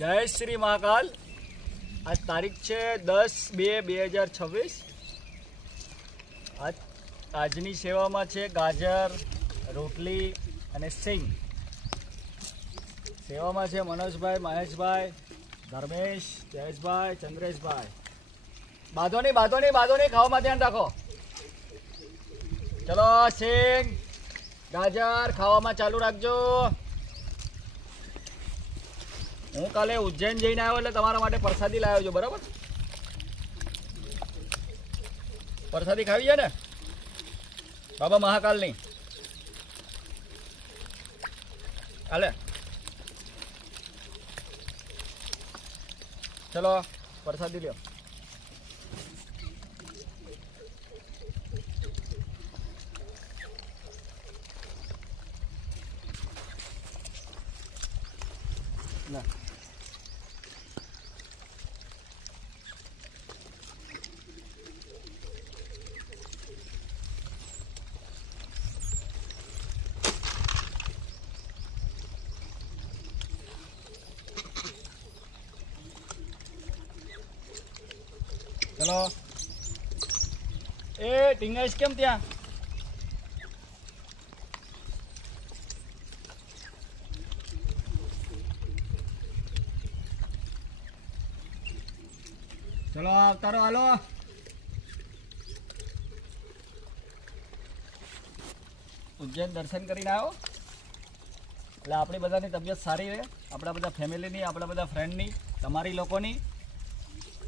જય શ્રી મહાકાલ। આજ તારીખ છે 10/2/2026। આજની સેવામાં છે ગાજર, રોટલી અને સિંગ। સેવામાં છે મનોજભાઈ, મહેશભાઈ, ધર્મેશ, જયેશભાઈ, ચંદ્રેશભાઈ। બાંધો નહીં, ખાવામાં ધ્યાન રાખો। ચલો સિંગ, ગાજર ખાવામાં ચાલુ રાખજો। હું કાલે ઉજ્જૈન જઈને આવ્યો એટલે તમારા માટે પ્રસાદી લાવ્યો છું, બરાબર? પ્રસાદી ખાવી છે ને બાબા મહાકાલની? હાલે ચલો પ્રસાદી લ્યો। ના ચલો એ ટીંગાઈશ કેમ ત્યાં? ચલો આવતારો હાલો। ઉજ્જૈન દર્શન કરીને આવ્યો એટલે આપણી બધાની તબિયત સારી રહે, આપણા બધા ફેમિલીની, આપણા બધા ફ્રેન્ડની, તમારી લોકોની,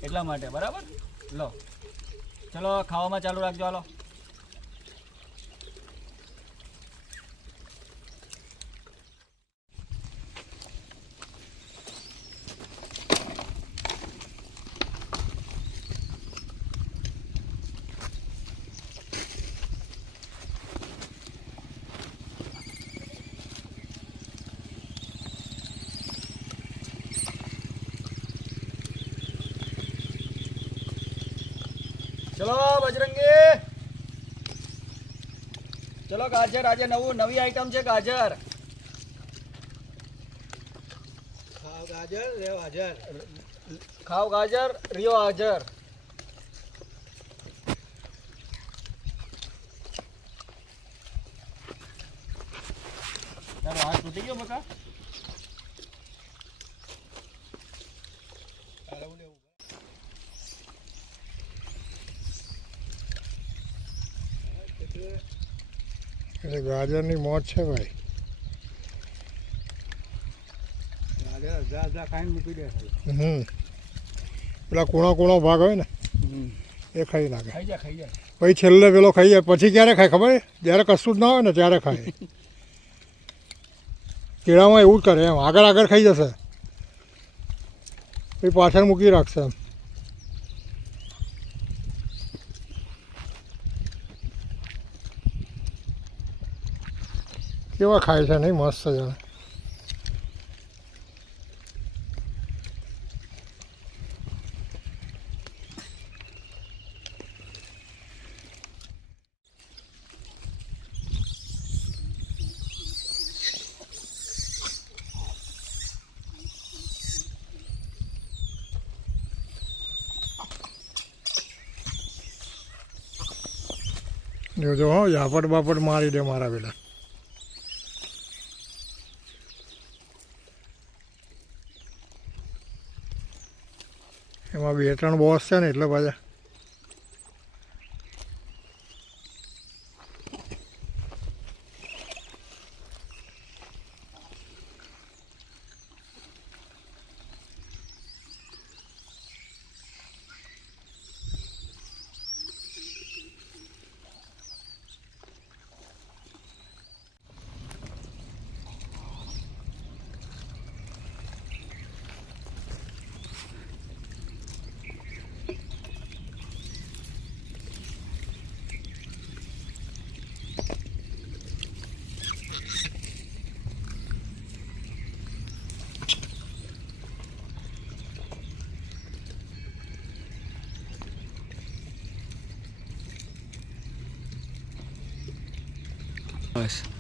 એટલા માટે, બરાબર? લો ચલો ખાવામાં ચાલુ રાખજો, હાલો। ચલો બજરંગી, ચલો ગાજર, આજે નવી આઈટમ છે ગાજર। ખાવ ગાજર, રેવ હાજર। ખાવ ગાજર, રિયો હાજર। તારો હાથ તૂટી ગયો બકા? એટલે ગાજરની મોજ છે ભાઈ। ગાજર અડધા ખાઈને મૂકી દે। પેલા કૂણો ભાગ હોય ને એ ખાઈ નાખે। ખાઈ જાય પછી છેલ્લે પેલો ખાઈ જાય, પછી ક્યારે ખાય ખબર? જ્યારે કશું જ ના હોય ને ત્યારે ખાય। કેળામાં એવું જ કરે, એમ આગળ ખાઈ જશે પછી પાછળ મૂકી રાખશે એમ। કેવા ખાય છે નહીં? મસ્ત છે। જોજો હો, ઝાપટ બાપટ મારી દે મારા પેલા। એમાં 2-3 બોસ છે ને એટલે પાછા બસ।